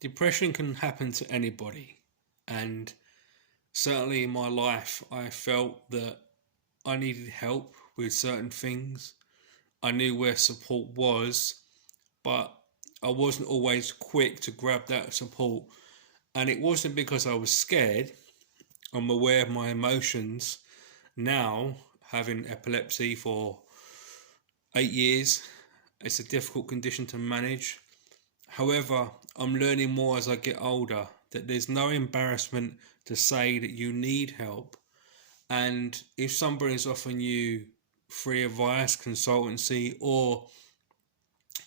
Depression can happen to anybody, and certainly in my life, I felt that I needed help with certain things. I knew where support was, but I wasn't always quick to grab that support. And it wasn't because I was scared. I'm aware of my emotions now, having epilepsy for 8 years. It's a difficult condition to manage. However, I'm learning more as I get older that there's no embarrassment to say that you need help. And if somebody is offering you free advice, consultancy, or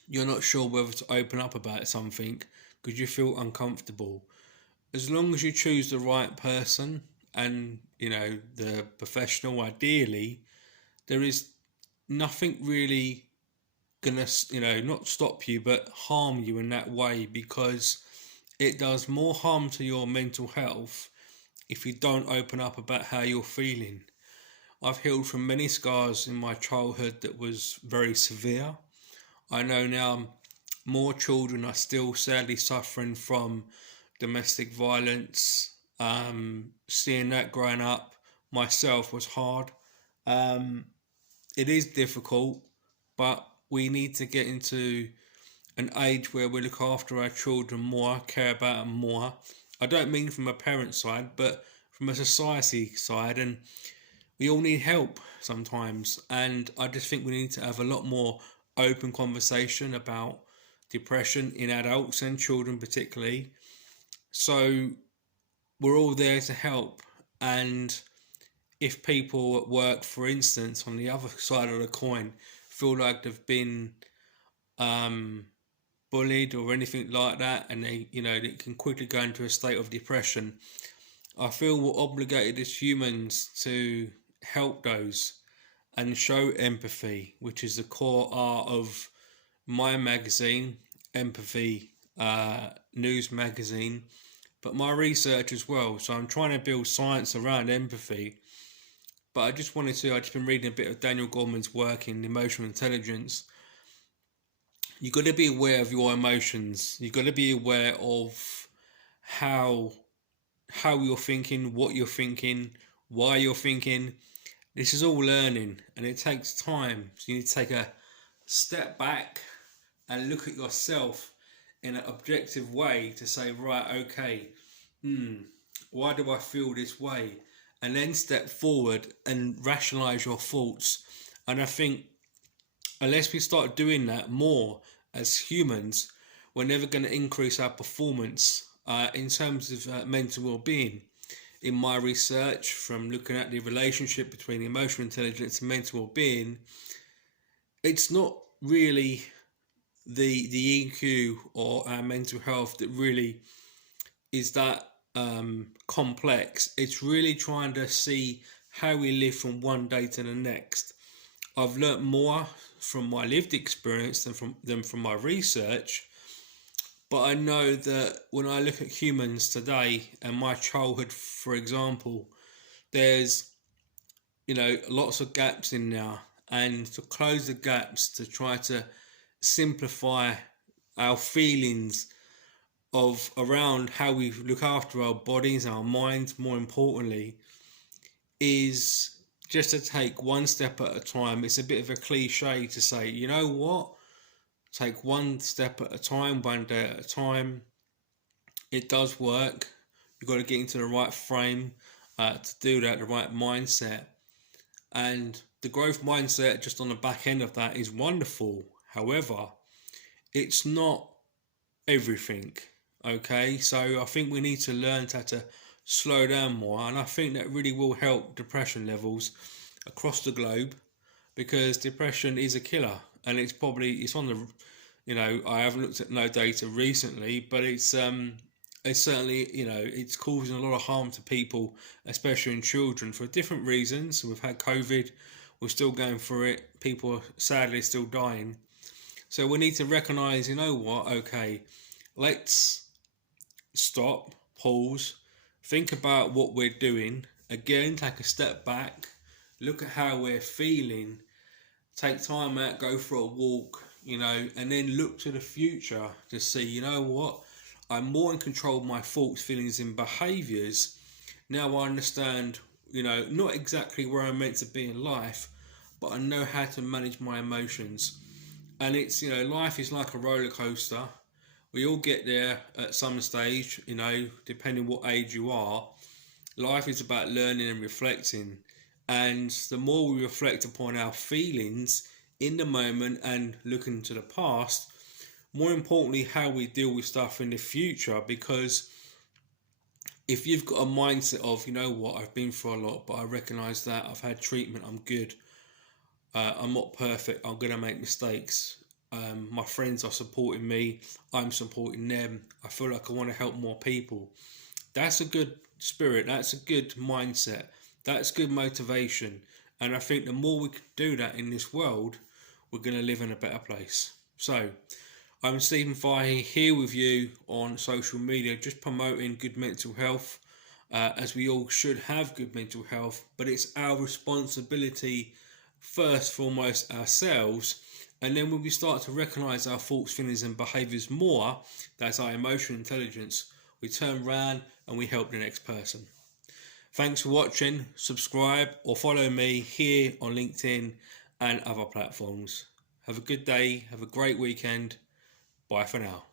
you're not sure whether to open up about something because you feel uncomfortable, as long as you choose the right person and the professional, ideally, there is nothing really gonna not stop you but harm you in that way, because it does more harm to your mental health if you don't open up about how you're feeling. I've healed from many scars in my childhood that was very severe. I know now more children are still sadly suffering from domestic violence. Seeing that growing up myself was hard. Um, it is difficult, but we need to get into an age where we look after our children more, care about them more. I don't mean from a parent side, but from a society side, and we all need help sometimes. And I just think we need to have a lot more open conversation about depression in adults and children, particularly. So we're all there to help. And if people at work, for instance, on the other side of the coin, feel like they've been um, bullied or anything like that, and they can quickly go into a state of depression, I feel we're obligated as humans to help those and show empathy, which is the core art of my magazine, Empathy News Magazine, but my research as well. So I'm trying to build science around empathy. But I've just been reading a bit of Daniel Goleman's work in emotional intelligence. You've got to be aware of your emotions. You've got to be aware of how how you're thinking, what you're thinking, why you're thinking. This is all learning and it takes time. So you need to take a step back and look at yourself in an objective way to say, right, okay, why do I feel this way? And then step forward and rationalize your thoughts. And I think unless we start doing that more as humans, we're never going to increase our performance in terms of mental well-being. In my research, from looking at the relationship between emotional intelligence and mental well-being, it's not really the EQ or our mental health that really is that complex. It's really trying to see how we live from one day to the next. I've learnt more from my lived experience than from my research, but I know that when I look at humans today and my childhood, for example, there's lots of gaps in there, and to close the gaps, to try to simplify our feelings of around how we look after our bodies, our minds, more importantly, is just to take one step at a time. It's a bit of a cliche to say, you know what, take one step at a time, one day at a time. It does work. You've got to get into the right frame to do that, the right mindset. And the growth mindset, just on the back end of that, is wonderful. However, it's not everything. Okay, so I think we need to learn how to slow down more, and I think that really will help depression levels across the globe, because depression is a killer, and it's on the I haven't looked at no data recently, but it's certainly it's causing a lot of harm to people, especially in children, for different reasons. We've had COVID, we're still going through it, people are sadly still dying. So we need to recognise, you know what, okay, let's stop, pause, think about what we're doing, again, take a step back, look at how we're feeling, take time out, go for a walk, and then look to the future to see, you know what, I'm more in control of my thoughts, feelings, and behaviors. Now I understand, not exactly where I'm meant to be in life, but I know how to manage my emotions. And it's, life is like a roller coaster. We all get there at some stage, depending what age you are. Life is about learning and reflecting. And the more we reflect upon our feelings in the moment and looking to the past, more importantly, how we deal with stuff in the future. Because if you've got a mindset of, I've been through a lot, but I recognize that I've had treatment, I'm good, I'm not perfect, I'm going to make mistakes. My friends are supporting me, I'm supporting them. I feel like I want to help more people. That's a good spirit, that's a good mindset, that's good motivation. And I think the more we can do that in this world, we're going to live in a better place. So, I'm Stephen Fahey here with you on social media, just promoting good mental health, as we all should have good mental health, but it's our responsibility first, foremost, ourselves. And then when we start to recognize our thoughts, feelings, and behaviors more, that's our emotional intelligence, we turn around and we help the next person. Thanks for watching. Subscribe or follow me here on LinkedIn and other platforms. Have a good day. Have a great weekend. Bye for now.